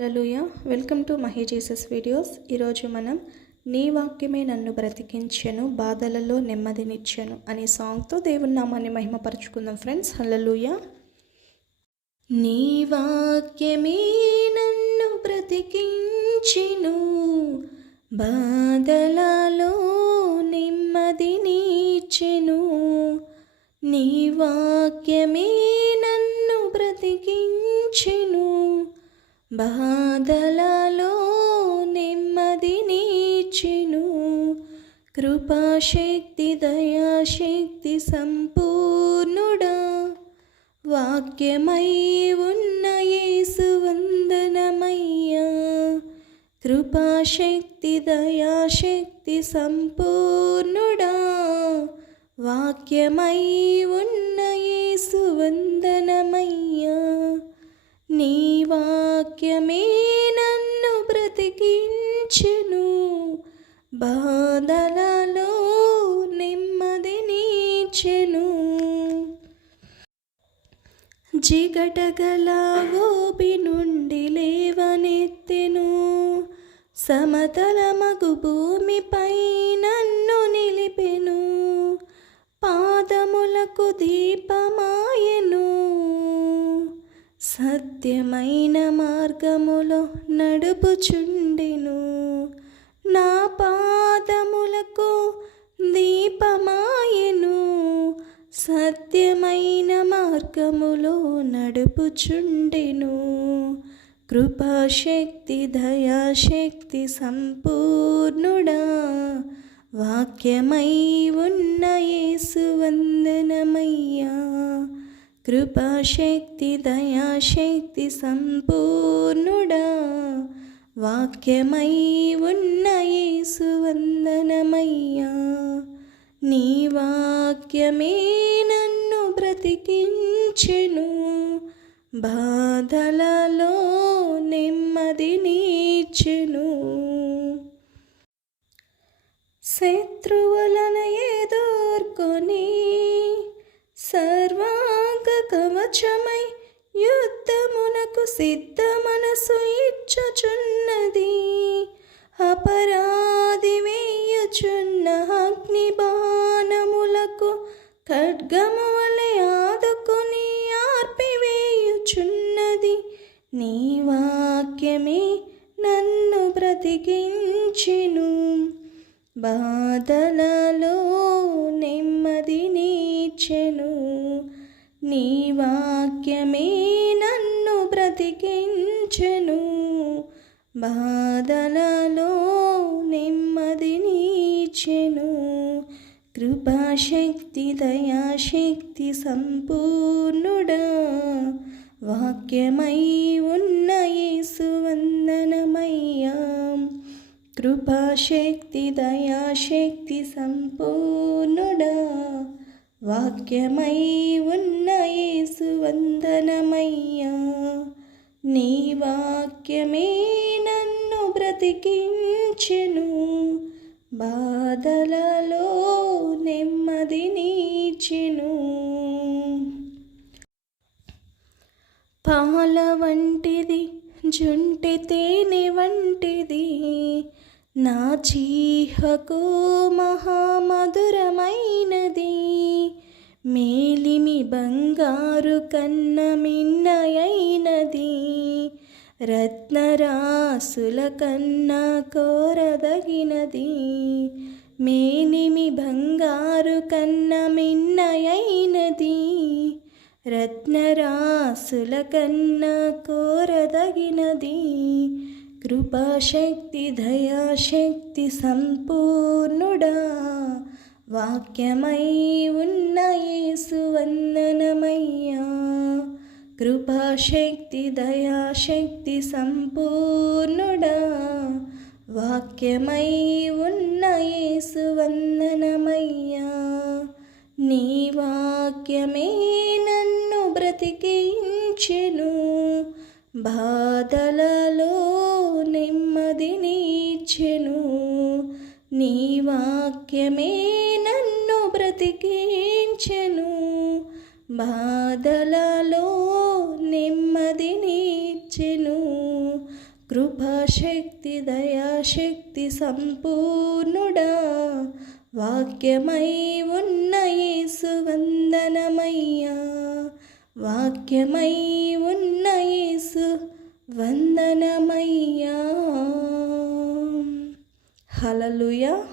Hallelujah. Welcome to Mahi Jesus videos. ఈరోజు మనం నీ వాక్యమే నన్ను బ్రతికించెను, బాధలలో నెమ్మదినిచ్చెను అనే సాంగ్తో దేవుని నామాన్ని మహిమపరుచుకుందాం ఫ్రెండ్స్. హల్లెలూయా. నీ వాక్యమే నన్ను బ్రతికించెను, బాధలలో నెమ్మదినిచ్చెను. నీ వాక్యమే నన్ను బ్రతికించెను, బాధలలో నెమ్మదినిచ్చెను. కృపాశక్తి దయాశక్తి సంపూర్ణుడా, వాక్యమై ఉన్న యేసు వందనమయ్యా. కృపాశక్తి దయాశక్తి సంపూర్ణుడా, వాక్యమై ఉన్న యేసు వందనమయ్యా. నీ వాక్యమే నన్ను బ్రతికించెను, బాధలలో నెమ్మదినిచ్చెను. జిగటగల ఊబి నుండి లేవనెత్తెను, సమతలమగు భూమిపై నన్ను నిలిపెను. పాదములకు దీపమాయెను, సత్యమైన మార్గములో నడుపుచుండెను. నా పాదములకు దీపమాయెను, సత్యమైన మార్గములో నడుపుచుండెను. కృపాశక్తి దయాశక్తి సంపూర్ణుడా, వాక్యమై ఉన్న యేసు వందనమయ్యా. కృపాశక్తి దయాశక్తి సంపూర్ణుడా, వాక్యమై ఉన్న యేసు వందనమయ్యా. నీ వాక్యమే నన్ను బ్రతికించెను, బాధలలో నెమ్మదినిచ్చెను. శత్రువులను ఎదుర్కొని సర్వాంగ కవచమై యుద్ధమునకు సిద్ధ మనసు ఇచ్చుచున్నది. అపరాధి వేయుచున్న అగ్ని బాణములకు ఖడ్గము వలె ఆదుకొని ఆర్పివేయుచున్నది. నీ వాక్యమే నన్ను బ్రతికించెను, బాధలలో నెమ్మదినిచ్చెను. నీ వాక్యమే నన్ను బ్రతికించెను, బాధలలో నెమ్మదినిచ్చెను. కృపాశక్తి దయాశక్తి సంపూర్ణుడా, వాక్యమై ఉన్న యేసు వందనమయ్యా. కృపాశక్తి దయాశక్తి సంపూర్ణుడా, వాక్యమై ఉన్న యేసు వందనమయ్యా. నీ వాక్యమే నన్ను బ్రతికించెను, బాధలలో నెమ్మదినిచ్చెను. పాల వంటిది జుంటి తేనె వంటిది, నా జీహకు మహామధురమైనది. మేలిమి బంగారు కన్న మిన్నయైనది, రత్నరాసుల కన్నా కోరదగినది. మేలిమి బంగారు కన్న మిన్నయైనది, రత్నరాసుల కన్నా కోరదగినది. కృపాశక్తి దయాశక్తి సంపూర్ణుడా, వాక్యమై ఉన్న యేసు వందనమయ్యా. కృపాశక్తి దయాశక్తి సంపూర్ణుడా, వాక్యమై ఉన్న యేసు వందనమయ్యా. నీ వాక్యమే నన్ను బ్రతికించెను, బాధలలో నెమ్మదినిచ్చెను. నీ వాక్యమే నన్ను బ్రతికించెను, బాధలలో నెమ్మదినిచ్చెను. కృపాశక్తి దయాశక్తి సంపూర్ణుడా, వాక్యమై ఉన్న యేసు వందనమయ్యా, వాక్యమై ఉన్న యేసు వందనమయ్యా. హల్లెలూయా.